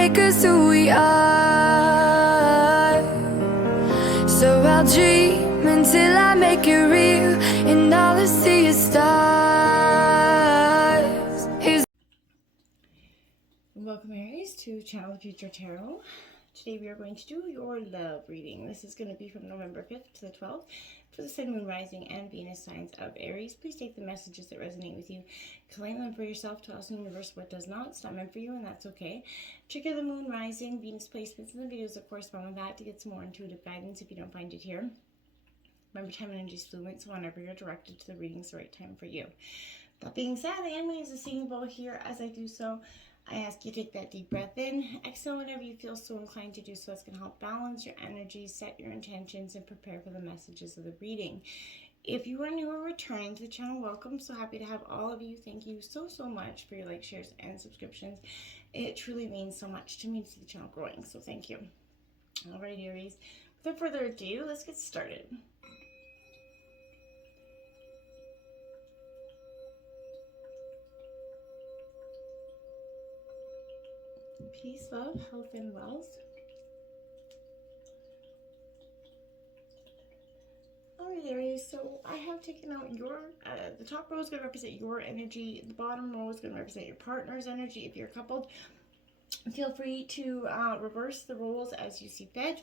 make us who we are. So I'll dream until I make it real, and all I see is stars. Welcome, Aries, to Channel Future Tarot. Today we are going to do your love reading. This is going to be from November 5th to the 12th for the Sun, Moon, Rising, and Venus signs of Aries. Please take the messages that resonate with you, claim them for yourself, toss the universe what does not. It's not meant for you, and that's okay. Trigger the Moon, Rising, Venus placements, and the videos that correspond with that to get some more intuitive guidance if you don't find it here. Remember, time and energy is fluid, so whenever you're directed to the reading's the right time for you. That being said, I am going to use a singing bowl here. As I do so, I ask you to take that deep breath in, exhale whenever you feel so inclined to do so. It's going to help balance your energy, set your intentions, and prepare for the messages of the reading. If you are new or returning to the channel, welcome. So happy to have all of you. Thank you so much for your likes, shares, and subscriptions. It truly means so much to me to see the channel growing, so thank you. Alright, Aries, without further ado, let's get started. Peace, love, health, and wealth. Alright, Aries, so I have taken out your, the top row is going to represent your energy, the bottom row is going to represent your partner's energy. If you're coupled, feel free to reverse the roles as you see fit.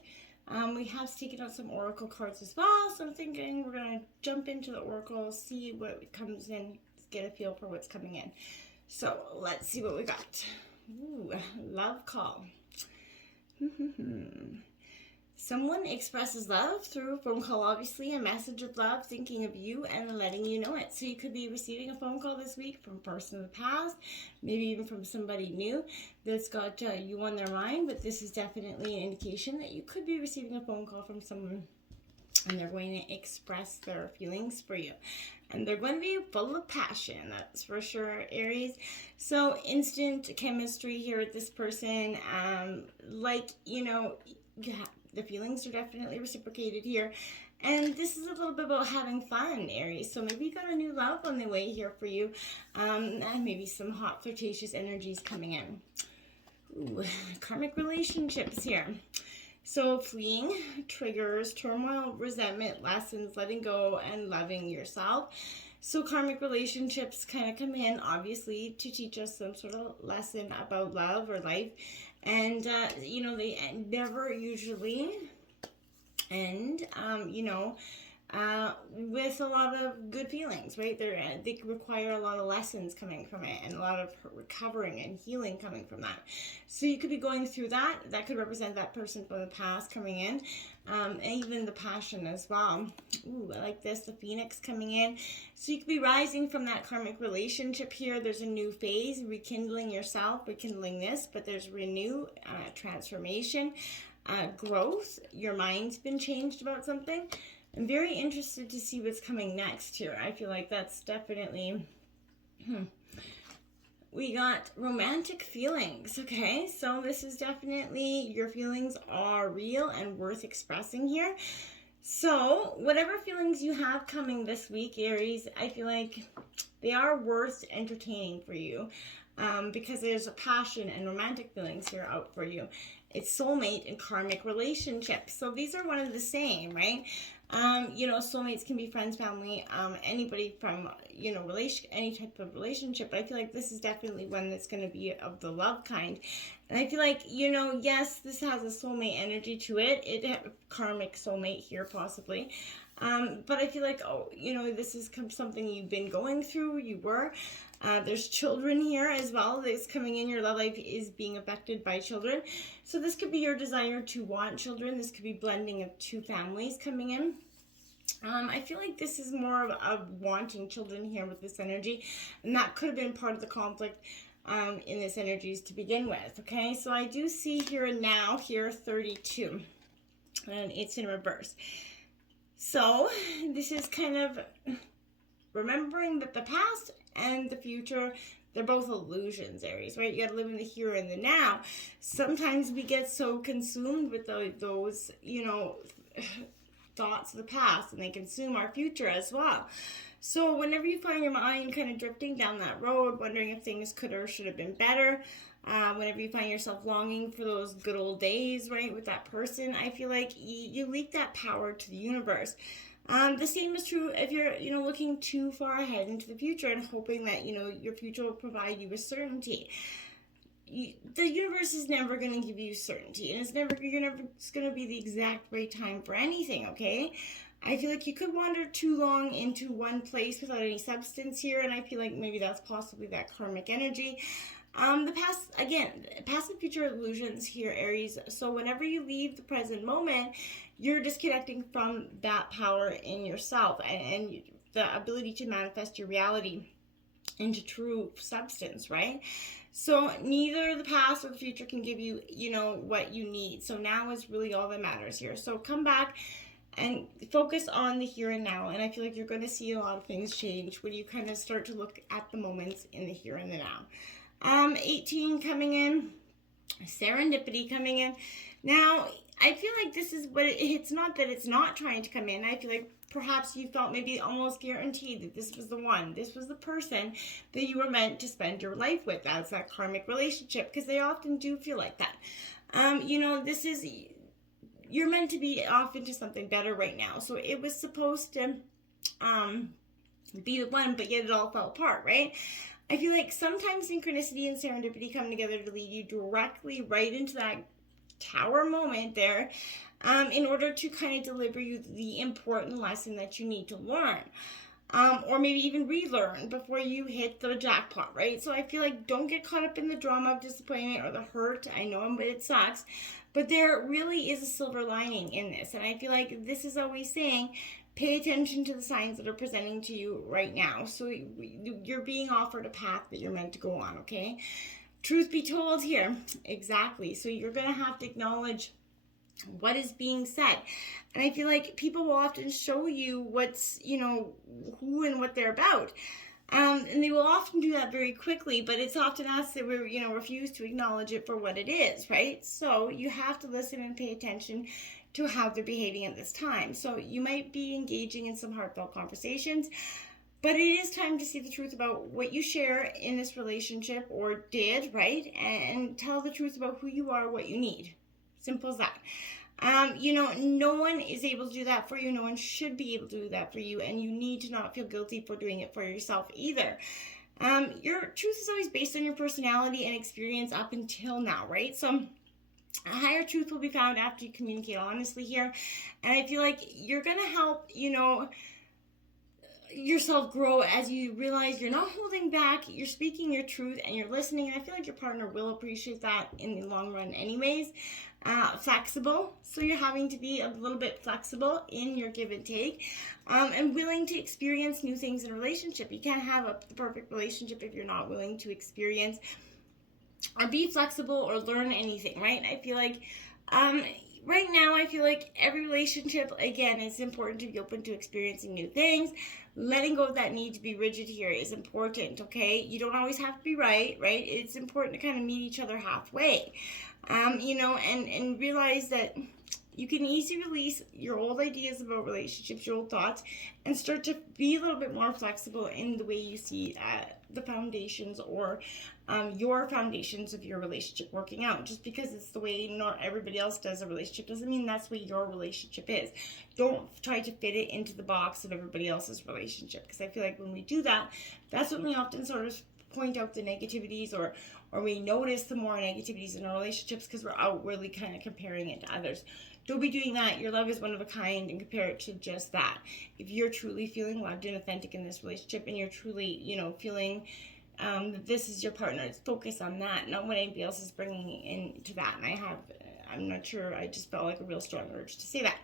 We have taken out some oracle cards as well, so I'm thinking we're going to jump into the oracle, see what comes in, get a feel for what's coming in. So let's see what we got. Ooh, love call. Someone expresses love through a phone call, obviously, a message of love, thinking of you and letting you know it. So you could be receiving a phone call this week from a person in the past, maybe even from somebody new that's got you on their mind, but this is definitely an indication that you could be receiving a phone call from someone and they're going to express their feelings for you. And they're going to be full of passion, that's for sure, Aries. So instant chemistry here with this person. The feelings are definitely reciprocated here. And this is a little bit about having fun, Aries. So maybe you got a new love on the way here for you. And maybe some hot flirtatious energies coming in. Ooh, karmic relationships here. So fleeing triggers turmoil, resentment, lessons, letting go, and loving yourself. So karmic relationships kind of come in, obviously, to teach us some sort of lesson about love or life. And, they never usually end, with a lot of good feelings, right? They require a lot of lessons coming from it and a lot of recovering and healing coming from that. So you could be going through that. That could represent that person from the past coming in, and even the passion as well. Ooh, I like this, the phoenix coming in. So you could be rising from that karmic relationship here. There's a new phase, rekindling yourself, rekindling this, but there's renew, transformation, growth. Your mind's been changed about something. I'm very interested to see what's coming next here. I feel like that's definitely... We got romantic feelings, okay? So this is definitely, your feelings are real and worth expressing here. So whatever feelings you have coming this week, Aries, I feel like they are worth entertaining for you. Because there's a passion and romantic feelings here out for you. It's soulmate and karmic relationships. So these are one of the same, right? Soulmates can be friends, family, anybody from, any type of relationship. But I feel like this is definitely one that's going to be of the love kind. And I feel like, yes, this has a soulmate energy to it. It has a karmic soulmate here, possibly. But I feel like, this is something you've been going through. There's children here as well that's coming in. Your love life is being affected by children. So this could be your desire to want children. This could be blending of two families coming in. I feel like this is more of wanting children here with this energy. And that could have been part of the conflict in this energies to begin with. Okay, so I do see here and now, here 32. And it's in reverse. So this is kind of remembering that the past and the future, they're both illusions, Aries, right? You got to live in the here and the now. Sometimes we get so consumed with those, thoughts of the past, and they consume our future as well. So whenever you find your mind kind of drifting down that road, wondering if things could or should have been better, Whenever you find yourself longing for those good old days, right, with that person, I feel like you leak that power to the universe. The same is true if you're, looking too far ahead into the future and hoping that, your future will provide you with certainty. The universe is never going to give you certainty, and it's going to be the exact right time for anything, okay? I feel like you could wander too long into one place without any substance here, and I feel like maybe that's possibly that karmic energy. Past and future illusions here, Aries. So whenever you leave the present moment, you're disconnecting from that power in yourself and the ability to manifest your reality into true substance, right? So neither the past or the future can give you, what you need. So now is really all that matters here. So come back and focus on the here and now. And I feel like you're going to see a lot of things change when you kind of start to look at the moments in the here and the now. 18 coming in, serendipity coming in. Now, I feel like this is what it's not that it's not trying to come in. I feel like perhaps you felt maybe almost guaranteed that this was the one. This was the person that you were meant to spend your life with. That's that karmic relationship, because they often do feel like that. You're meant to be off into something better right now. So it was supposed to be the one, but yet it all fell apart, right? I feel like sometimes synchronicity and serendipity come together to lead you directly right into that tower moment there, in order to kind of deliver you the important lesson that you need to learn, or maybe even relearn before you hit the jackpot, right? So I feel like don't get caught up in the drama of disappointment or the hurt. I know it sucks, but there really is a silver lining in this, and I feel like this is always saying, pay attention to the signs that are presenting to you right now. So you're being offered a path that you're meant to go on, okay? Truth be told here, exactly. So you're going to have to acknowledge what is being said. And I feel like people will often show you what's, who and what they're about. And they will often do that very quickly, but it's often us that we, refuse to acknowledge it for what it is, right? So you have to listen and pay attention to how they're behaving at this time. So you might be engaging in some heartfelt conversations, but it is time to see the truth about what you share in this relationship or did, right? And tell the truth about who you are, what you need. Simple as that. No one is able to do that for you. No one should be able to do that for you. And you need to not feel guilty for doing it for yourself either. Your truth is always based on your personality and experience up until now, right? So a higher truth will be found after you communicate honestly here. And I feel like you're going to help, yourself grow as you realize you're not holding back, you're speaking your truth, and you're listening. And I feel like your partner will appreciate that in the long run anyways. Flexible, so you're having to be a little bit flexible in your give and take, and willing to experience new things in a relationship. You can't have the perfect relationship if you're not willing to experience or be flexible or learn anything, right? I feel like right now, I feel like every relationship, again, it's important to be open to experiencing new things. Letting go of that need to be rigid here is important, okay? You don't always have to be right? It's important to kind of meet each other halfway, and realize that you can easily release your old ideas about relationships, your old thoughts, and start to be a little bit more flexible in the way you see the foundations or your foundations of your relationship working out. Just because it's the way not everybody else does a relationship doesn't mean that's the way your relationship is. Don't try to fit it into the box of everybody else's relationship, because I feel like when we do that, that's when we often sort of point out the negativities or we notice the more negativities in our relationships because we're outwardly kind of comparing it to others. Don't be doing that. Your love is one of a kind, and compare it to just that. If you're truly feeling loved and authentic in this relationship, and you're truly, feeling that this is your partner, focus on that, not what anybody else is bringing into that. And I'm not sure, I just felt like a real strong urge to say that.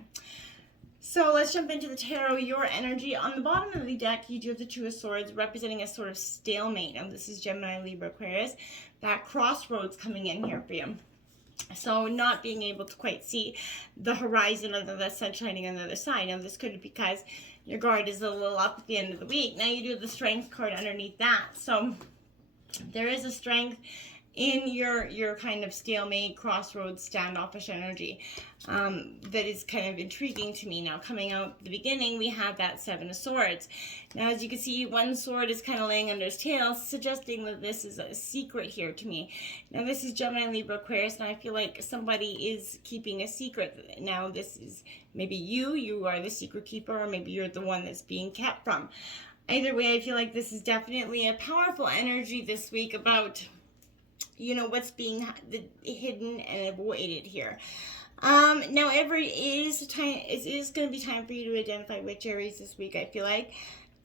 So let's jump into the tarot, your energy. On the bottom of the deck, you do have the Two of Swords, representing a sort of stalemate. Now, this is Gemini, Libra, Aquarius. That crossroads coming in here for you. So not being able to quite see the horizon of the sun shining on the other side. Now, this could be because your guard is a little up at the end of the week. Now, you do have the Strength card underneath that. So there is a strength in your kind of stalemate, crossroads, standoffish energy. That is kind of intriguing to me. Now, coming out at the beginning, we have that Seven of Swords. Now, as you can see, one sword is kind of laying under his tail, suggesting that this is a secret here to me. Now, this is Gemini, Libra, Aquarius, and I feel like somebody is keeping a secret. Now, this is maybe you are the secret keeper, or maybe you're the one that's being kept from. Either way, I feel like this is definitely a powerful energy this week about, you know, what's being hidden and avoided here. Now, it is going to be time for you to identify which Aries this week. I feel like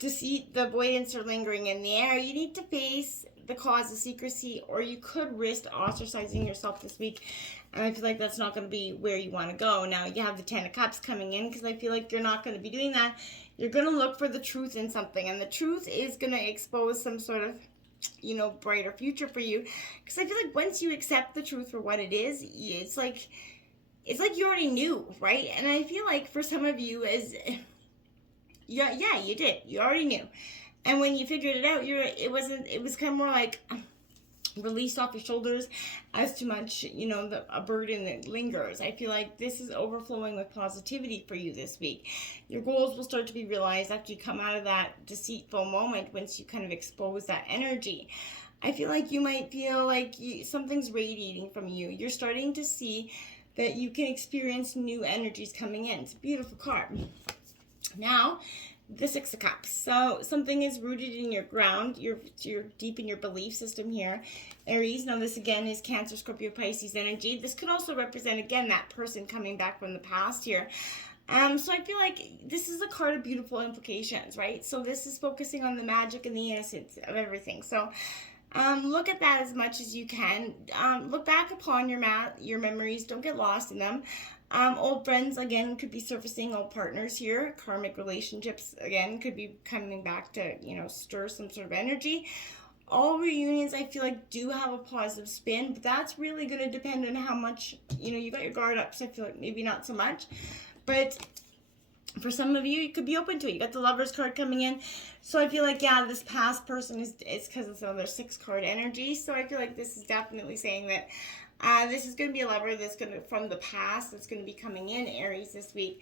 to see the avoidance or lingering in the air, you need to face the cause of secrecy, or you could risk ostracizing yourself this week. And I feel like that's not going to be where you want to go. Now, you have the Ten of Cups coming in, because I feel like you're not going to be doing that. You're going to look for the truth in something, and the truth is going to expose some sort of, you know, brighter future for you. Because I feel like once you accept the truth for what it is, it's like you already knew, right? And I feel like for some of you, yeah, you did. You already knew. And when you figured it out, it was kind of more like released off your shoulders as too much, you know, a burden that lingers. I feel like this is overflowing with positivity for you this week. Your goals will start to be realized after you come out of that deceitful moment, once you kind of expose that energy. I feel like you might feel like something's radiating from you. You're starting to see that you can experience new energies coming in. It's a beautiful card. Now, the Six of Cups. So something is rooted in your ground. You're deep in your belief system here, Aries. Now, this again is Cancer, Scorpio, Pisces energy. This could also represent, again, that person coming back from the past here. So I feel like this is a card of beautiful implications, right? So this is focusing on the magic and the innocence of everything. So look at that as much as you can. Look back upon your memories. Don't get lost in them. Old friends, again, could be surfacing. Old partners here. Karmic relationships, again, could be coming back to, you know, stir some sort of energy. All reunions, I feel like, do have a positive spin, but that's really going to depend on how much, you know, you got your guard up, so I feel like maybe not so much. But for some of you, you could be open to it. You got the Lovers card coming in. So I feel like, yeah, this past person is because it's another 6-card energy. So I feel like this is definitely saying that this is going to be a lover that's going to, from the past, that's going to be coming in, Aries, this week.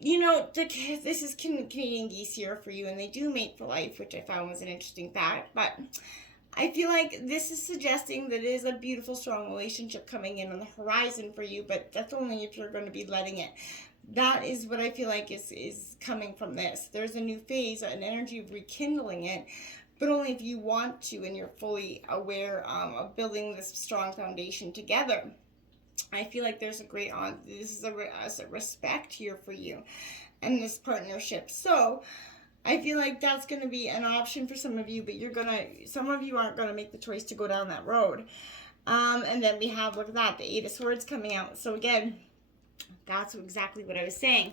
You know, this is Canadian geese here for you, and they do mate for life, which I found was an interesting fact. But I feel like this is suggesting that it is a beautiful, strong relationship coming in on the horizon for you, but that's only if you're going to be letting it. That is what I feel like is coming from this. There's a new phase, an energy of rekindling it, but only if you want to and you're fully aware of building this strong foundation together. I feel like there's this is a respect here for you and this partnership. So I feel like that's going to be an option for some of you, but some of you aren't going to make the choice to go down that road. And then we have, look at that, the Eight of Swords coming out. So again, that's exactly what I was saying.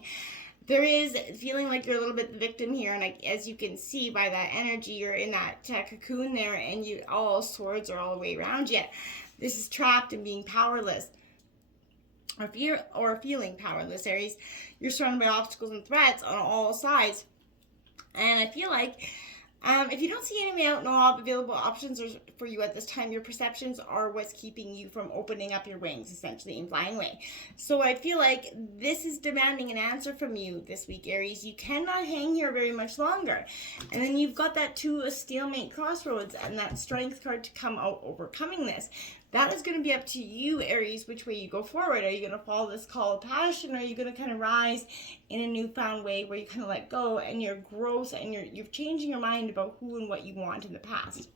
There is feeling like you're a little bit the victim here, and as you can see by that energy, you're in that cocoon there, and all swords are all the way around you. This is trapped and being powerless, or feeling powerless, Aries. You're surrounded by obstacles and threats on all sides, and I feel like if you don't see any available options for you at this time, your perceptions are what's keeping you from opening up your wings, essentially, and flying away. So I feel like this is demanding an answer from you this week, Aries. You cannot hang here very much longer. And then you've got that Two of Stalemate crossroads and that Strength card to come out overcoming this. That is going to be up to you, Aries, which way you go forward. Are you going to follow this call of passion, or are you going to kind of rise in a newfound way where you kind of let go and your growth and you're changing your mind about who and what you want in the past?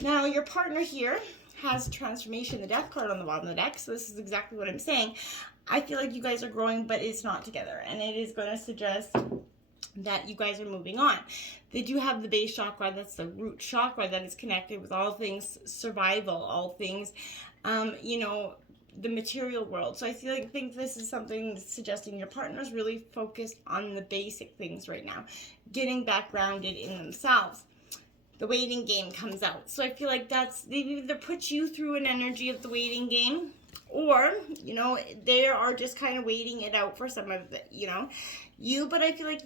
Now, your partner here has transformation, the Death card on the bottom of the deck, so this is exactly what I'm saying. I feel like you guys are growing, but it's not together, and it is going to suggest that you guys are moving on. They do have the base chakra, that's the root chakra that is connected with all things survival, all things, you know, the material world. So I think this is something suggesting your partner's really focused on the basic things right now, getting back grounded in themselves. The waiting game comes out. So I feel like they either put you through an energy of the waiting game, or, you know, they are just kind of waiting it out for some of the, you know, but I feel like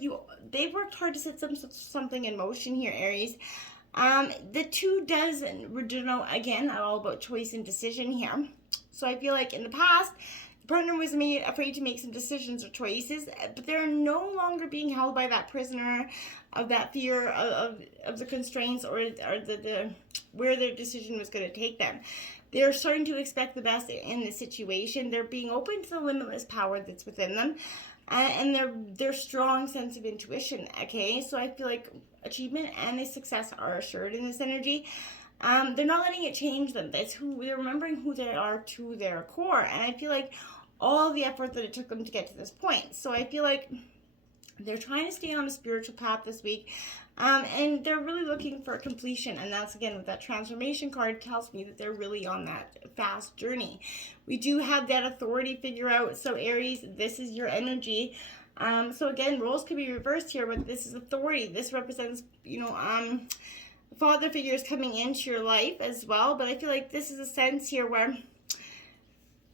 they've worked hard to set something in motion here, Aries. The 2 does, again, all about choice and decision here. So I feel like in the past, the partner was afraid to make some decisions or choices, but they're no longer being held by that prisoner of that fear of the constraints or the where their decision was going to take them. They're starting to expect the best in the situation. They're being open to the limitless power that's within them, and their strong sense of intuition. Okay, so I feel like achievement and the success are assured in this energy. They're not letting it change them. They're remembering who they are to their core, and I feel like all the effort that it took them to get to this point. So I feel like they're trying to stay on a spiritual path this week, and they're really looking for completion. And that's, again, with that transformation card, tells me that they're really on that fast journey. We do have that authority figure out. So Aries, this is your energy. So again, roles could be reversed here, but this is authority. This represents, father figures coming into your life as well. But I feel like this is a sense here where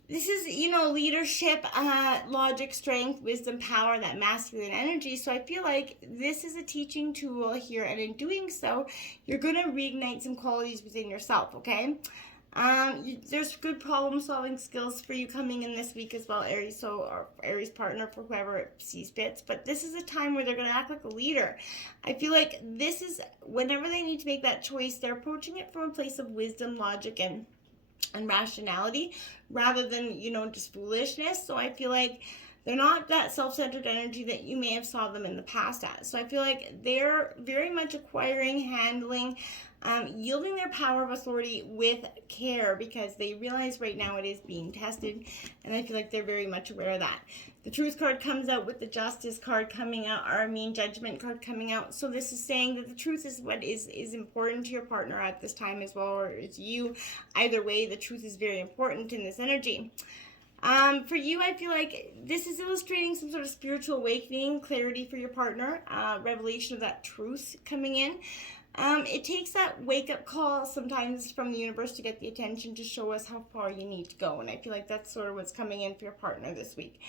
this is, leadership, logic, strength, wisdom, power, that masculine energy. So I feel like this is a teaching tool here, and in doing so, you're going to reignite some qualities within yourself, okay? There's good problem-solving skills for you coming in this week as well, Aries, or Aries partner, for whoever sees fits. But this is a time where they're going to act like a leader. I feel like this is, whenever they need to make that choice, they're approaching it from a place of wisdom, logic, and rationality, rather than, just foolishness. So I feel like they're not that self-centered energy that you may have saw them in the past as. So I feel like they're very much acquiring, handling, yielding their power of authority with care, because they realize right now it is being tested, and I feel like they're very much aware of that. The Truth card comes out with the Justice card coming out, or Judgment card coming out. So this is saying that the truth is what is important to your partner at this time as well, or it's you. Either way, the truth is very important in this energy. For you, I feel like this is illustrating some sort of spiritual awakening, clarity for your partner, revelation of that truth coming in. It takes that wake-up call sometimes from the universe to get the attention to show us how far you need to go, and I feel like that's sort of what's coming in for your partner this week.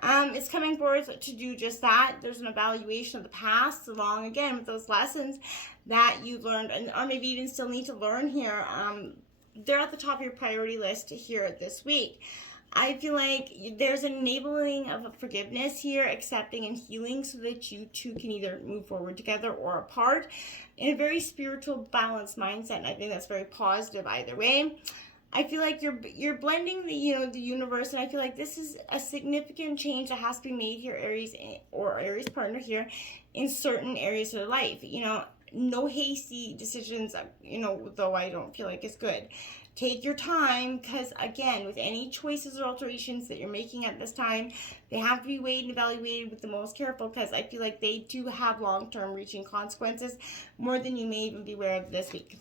It's coming forth to do just that. There's an evaluation of the past, along again with those lessons that you learned, or maybe even still need to learn here. They're at the top of your priority list here this week. I feel like there's an enabling of forgiveness here, accepting and healing, so that you two can either move forward together or apart in a very spiritual, balanced mindset. And I think that's very positive either way. I feel like you're blending the universe, and I feel like this is a significant change that has to be made here, Aries, or Aries partner here, in certain areas of their life. No hasty decisions, though I don't feel like it's good. Take your time, because again, with any choices or alterations that you're making at this time, they have to be weighed and evaluated with the most careful, because I feel like they do have long-term reaching consequences, more than you may even be aware of this week.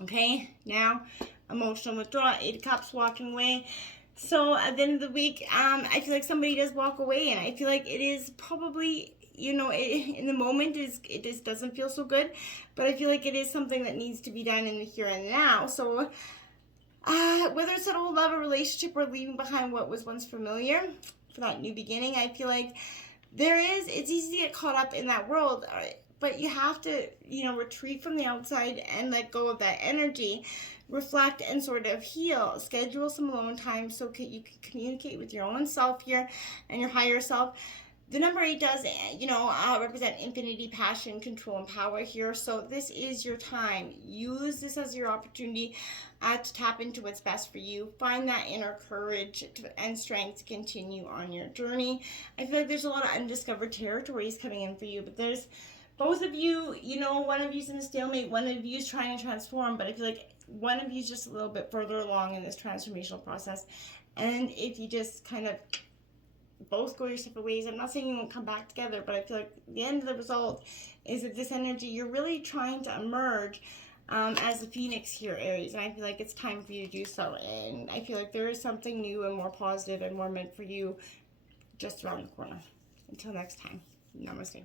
Okay, now emotional withdrawal, 8 of Cups, walking away. So at the end of the week, I feel like somebody does walk away, and I feel like it is probably, in the moment, it just doesn't feel so good, but I feel like it is something that needs to be done in the here and now. So whether it's an old love or relationship, or leaving behind what was once familiar for that new beginning, I feel like it's easy to get caught up in that world, but you have to, retreat from the outside and let go of that energy, reflect and sort of heal, schedule some alone time so you can communicate with your own self here and your higher self. The number 8 does, represent infinity, passion, control, and power here. So this is your time. Use this as your opportunity to tap into what's best for you. Find that inner courage and strength to continue on your journey. I feel like there's a lot of undiscovered territories coming in for you, but there's both of you, one of you's in a stalemate, one of you's trying to transform, but I feel like one of you's just a little bit further along in this transformational process. And if you just kind of both go your separate ways, I'm not saying you won't come back together, but I feel like the end of the result is that this energy, you're really trying to emerge as a phoenix here, Aries, and I feel like it's time for you to do so. And I feel like there is something new and more positive and more meant for you just around the corner. Until next time, namaste.